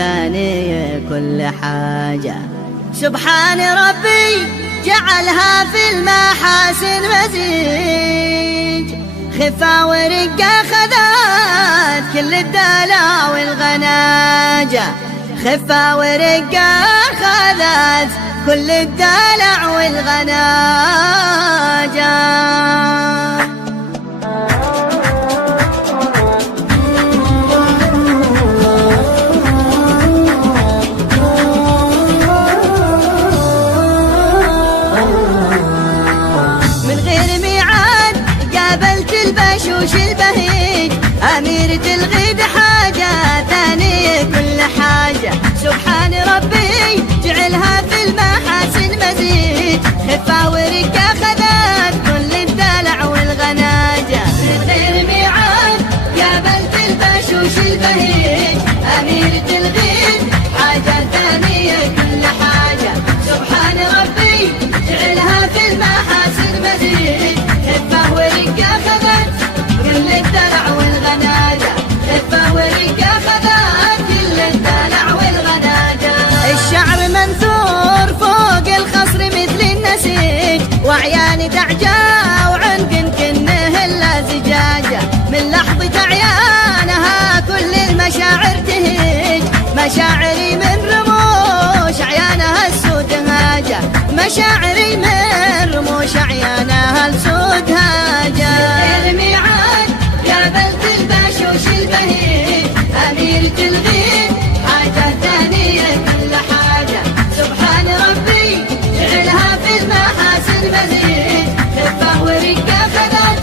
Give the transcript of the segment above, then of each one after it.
ثانية كل حاجة. سبحان ربي جعلها في المحاسن مزيج، خفا ورقة خذت كل الدلع والغناجة، خفا ورقة خذت كل الدلع والغناجة. البشوش البهيج أميرة الغيد حاجة ثانية كل حاجة. سبحان ربي جعلها في المحاسن مزيج، خفا ورقة خذت كل الدلع والغناجة. من غير ميعاد قابلت البشوش البهيج أميرة الغيد حاجة ثانية كل حاجة. سبحان ربي جعلها في المحاسن مزيج، خفا ورقة خذت كل الدلع والغناجة، خفا ورقة خذت كل الدلع والغناجة. الشعر منثور فوق الخصر مثل النسيج، وعياني دعجة وعنق كنه الا زجاجة. من لحظة عيانها كل المشاعر تهيج، مشاعري من رموش عيانها السود هاجة، مشاعري من رموش عيانها السود هاجة. قابلت البشوش البهيج أميرة الغيد حاجة ثانية كل حاجة. سبحان ربي جعلها في المحاسن مزيج، خفا ورقة خذت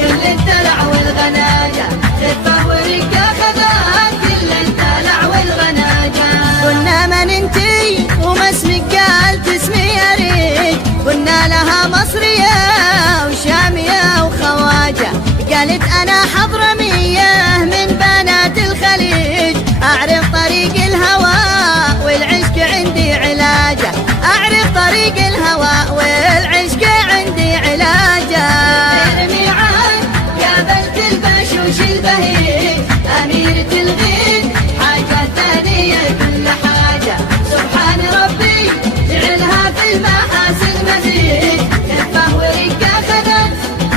كل الدلع والغناجة، خفا ورقة خذت كل الدلع والغناجة. قلنا من انتي وما اسمك قالت اسمي أريج، قلنا لها مصرية وشامية وخواجة، قالت أنا حضرمية من بنات الخليج، أعرف طريق الهوى والعشق عندي علاجة، أعرف طريق الهوى والعشق عندي علاجة. غير ميعاد قابلت البشوش البهيج أميرة الغيد حاجة ثانية كل حاجة. سبحان ربي جعلها في المحاسن مزيج، خفا ورقة خذت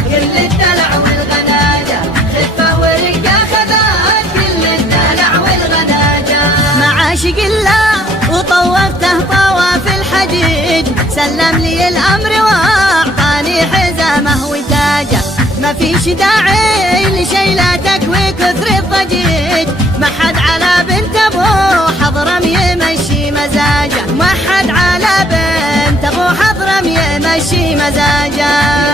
كل الدلع والغناجة، خفا ورقة خذت كل الدلع والغناجة. مع عاشق الله وطوفته طواف الحجيج، سلم لي الأمر وأعطاني حزامه وتاجه. ما فيش داعي لشيلاتك وكثر الضجيج، ما حد على بنت أبو حضرم يمشي مزاجه، ما حد على بنت أبو حضرم يمشي مزاجه.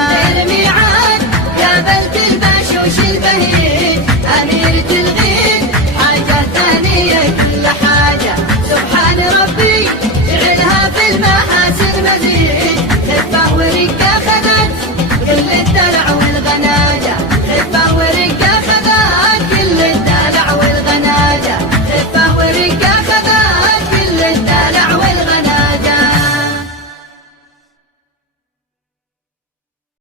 غير ميعاد قابلت البشوش البهيج أميرة الغيد حاجة ثانية كل حاجة. سبحان ربي جعلها في المحاسن مزيج،